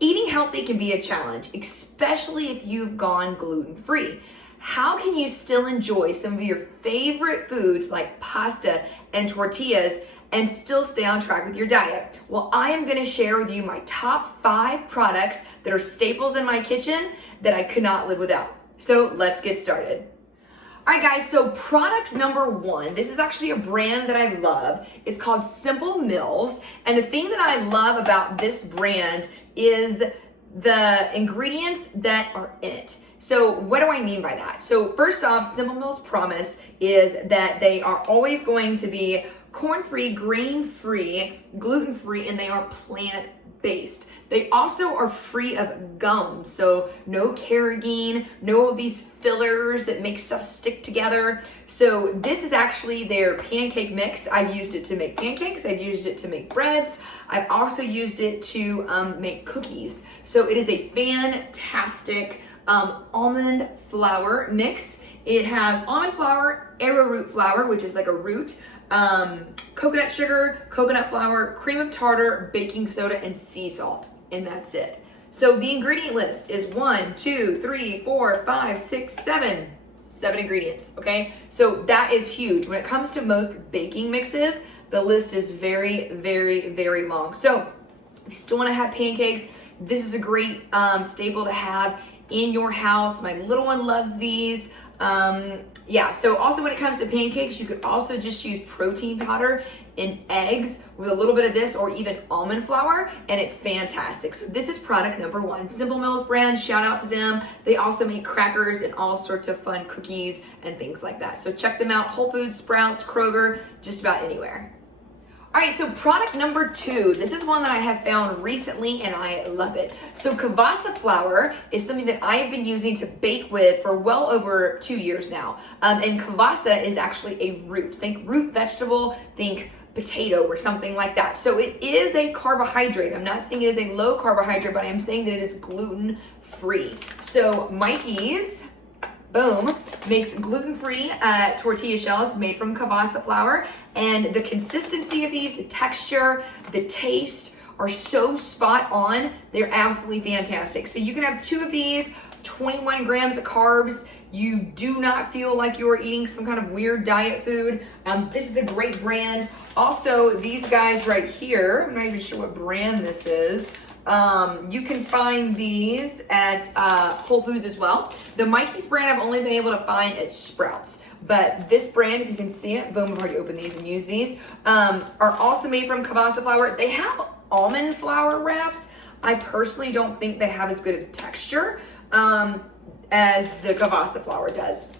Eating healthy can be a challenge, especially if you've gone gluten-free. How can you still enjoy some of your favorite foods like pasta and tortillas and still stay on track with your diet? Well, I am going to share with you my top 5 products that are staples in my kitchen that I could not live without. So let's get started. All right, guys, so product number 1, this is actually a brand that I love. It's called Simple Mills. And the thing that I love about this brand is the ingredients that are in it. So what do I mean by that? So first off, Simple Mills' promise is that they are always going to be corn-free, grain-free, gluten-free, and they are plant-based. They also are free of gum, so no carrageenan, no of these fillers that make stuff stick together. So this is actually their pancake mix. I've used it to make pancakes. I've used it to make breads. I've also used it to make cookies. So it is a fantastic almond flour mix. It has almond flour, arrowroot flour, which is like a root, coconut sugar, coconut flour, cream of tartar, baking soda, and sea salt. And that's it. So the ingredient list is 1, 2, 3, 4, 5, 6, 7. 7 ingredients, okay? So that is huge. When it comes to most baking mixes, the list is very, very, very long. So if you still wanna have pancakes, this is a great staple to have in your house. My little one loves these. Yeah, so also when it comes to pancakes, you could also just use protein powder and eggs with a little bit of this or even almond flour, and it's fantastic. So this is product number 1, Simple Mills brand, shout out to them. They also make crackers and all sorts of fun cookies and things like that. So check them out, Whole Foods, Sprouts, Kroger, just about anywhere. All right, so product number 2, this is one that I have found recently and I love it. So Cabasa Flour is something that I have been using to bake with for well over 2 years now. And Cabasa is actually a root. Think root vegetable, think potato or something like that. So it is a carbohydrate. I'm not saying it is a low carbohydrate, but I am saying that it is gluten-free. So Mikey's, boom, makes gluten-free tortilla shells made from Cabasa flour. And the consistency of these, the texture, the taste are so spot on. They're absolutely fantastic. So you can have 2 of these, 21 grams of carbs. You do not feel like you're eating some kind of weird diet food. This is a great brand. Also, these guys right here, I'm not even sure what brand this is. You can find these at Whole Foods as well. The Mikey's brand I've only been able to find at Sprouts, but this brand, if you can see it, boom, I've already opened these and used these, are also made from Cabasa flour. They have almond flour wraps. I personally don't think they have as good of a texture as the Cabasa flour does.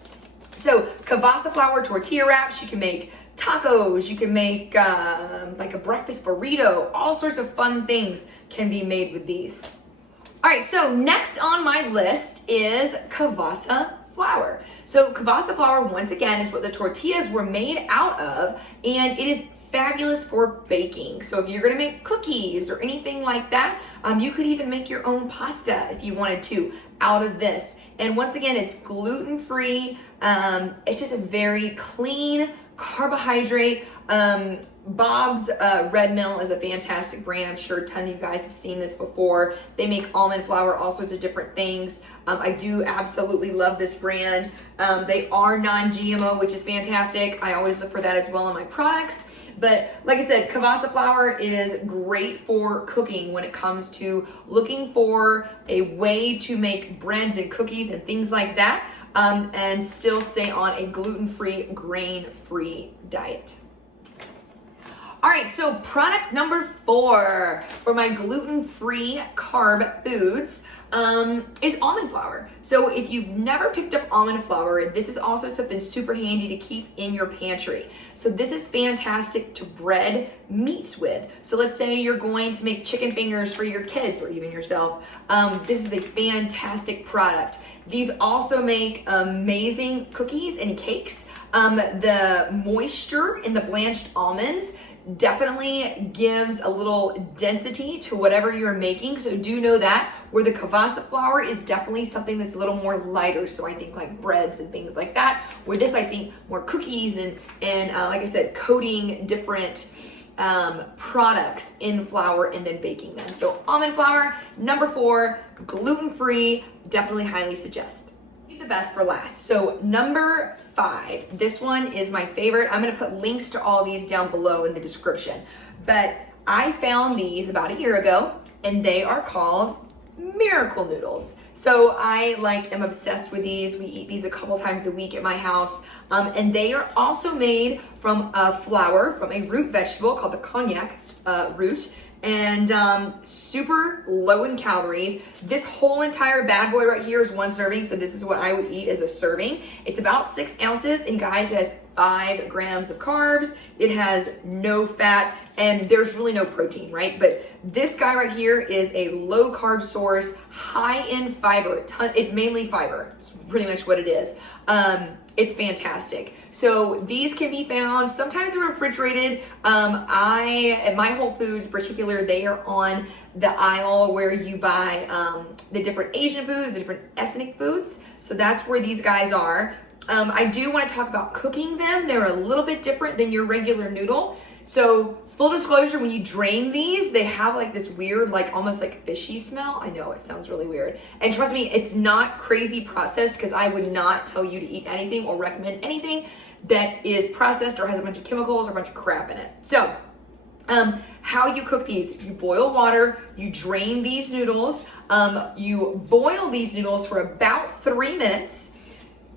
So Cabasa flour tortilla wraps, you can make tacos, you can make like a breakfast burrito, all sorts of fun things can be made with these. All right, so next on my list is Cabasa flour. So Cabasa flour, once again, is what the tortillas were made out of, and it is fabulous for baking. So if you're gonna make cookies or anything like that, you could even make your own pasta if you wanted to out of this. And once again, it's gluten-free. It's just a very clean carbohydrate. Bob's Red Mill is a fantastic brand. I'm sure a ton of you guys have seen this before. They make almond flour, all sorts of different things. I do absolutely love this brand. They are non-GMO, which is fantastic. I always look for that as well in my products. But like I said, Cabasa flour is great for cooking when it comes to looking for a way to make breads and cookies and things like that, and still stay on a gluten-free, grain-free diet. All right, so product number 4 for my gluten-free carb foods is almond flour. So if you've never picked up almond flour, this is also something super handy to keep in your pantry. So this is fantastic to bread meats with. So let's say you're going to make chicken fingers for your kids or even yourself. This is a fantastic product. These also make amazing cookies and cakes. The moisture in the blanched almonds definitely gives a little density to whatever you're making. So do know that, where the Cabasa flour is definitely something that's a little more lighter. So I think like breads and things like that, where this I think more cookies and like I said, coating different products in flour and then baking them. So almond flour, number 4, gluten-free, definitely highly suggest. The best for last. So number 5, this one is my favorite. I'm gonna put links to all these down below in the description. But I found these about a year ago and they are called Miracle Noodles. So I am obsessed with these. We eat these a couple times a week at my house. And they are also made from a flour from a root vegetable called the cognac root. And super low in calories. This whole entire bad boy right here is 1 serving, so this is what I would eat as a serving. It's about 6 ounces, and guys, it has 5 grams of carbs. It has no fat, and there's really no protein, right? But this guy right here is a low carb source, high in fiber. It's mainly fiber. It's pretty much what it is. It's fantastic. So these can be found, sometimes they're refrigerated. At my Whole Foods in particular, they are on the aisle where you buy the different Asian foods, the different ethnic foods. So that's where these guys are. I do want to talk about cooking them. They're a little bit different than your regular noodle. So full disclosure, when you drain these, they have this weird, almost fishy smell. I know it sounds really weird. And trust me, it's not crazy processed, because I would not tell you to eat anything or recommend anything that is processed or has a bunch of chemicals or a bunch of crap in it. So how you cook these: you boil water, you drain these noodles, you boil these noodles for about 3 minutes.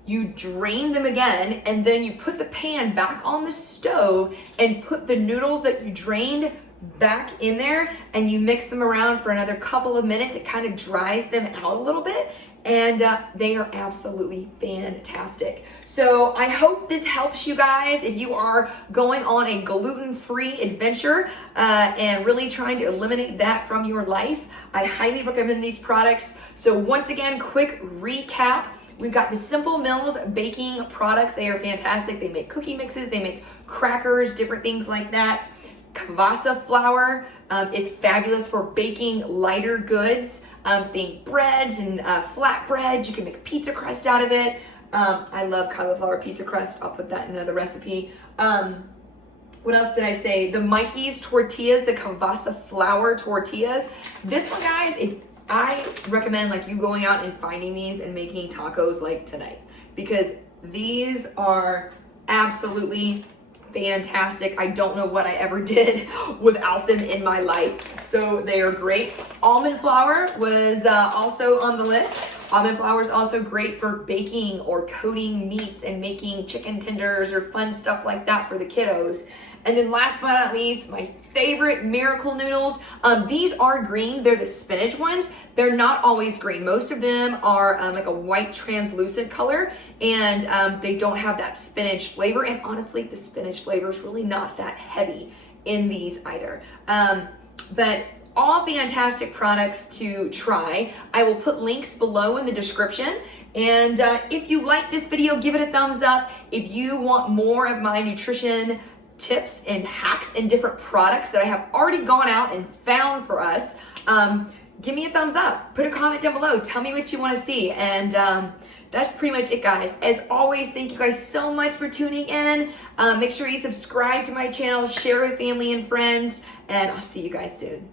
You drain them again, and then you put the pan back on the stove and put the noodles that you drained back in there, and you mix them around for another couple of minutes. It kind of dries them out a little bit, and they are absolutely fantastic. So I hope this helps you guys if you are going on a gluten-free adventure and really trying to eliminate that from your life. I highly recommend these products. So once again, quick recap. We've got the Simple Mills baking products. They are fantastic. They make cookie mixes, they make crackers, different things like that. Cabasa Flour is fabulous for baking lighter goods. Think breads and flatbread. You can make a pizza crust out of it. I love cauliflower pizza crust. I'll put that in another recipe. What else did I say? The Mikey's tortillas, the Cabasa Flour tortillas. This one, guys, I recommend you going out and finding these and making tacos tonight, because these are absolutely fantastic. I don't know what I ever did without them in my life. So they are great. Almond flour was also on the list. Almond flour is also great for baking or coating meats and making chicken tenders or fun stuff like that for the kiddos. And then last but not least, my favorite Miracle Noodles. These are green. They're the spinach ones. They're not always green. Most of them are a white translucent color, and they don't have that spinach flavor. And honestly, the spinach flavor is really not that heavy in these either. But all fantastic products to try. I will put links below in the description. And if you like this video, give it a thumbs up. If you want more of my nutrition tips and hacks and different products that I have already gone out and found for us, give me a thumbs up. Put a comment down below. Tell me what you want to see. And that's pretty much it, guys. As always, thank you guys so much for tuning in. Make sure you subscribe to my channel, share with family and friends, and I'll see you guys soon.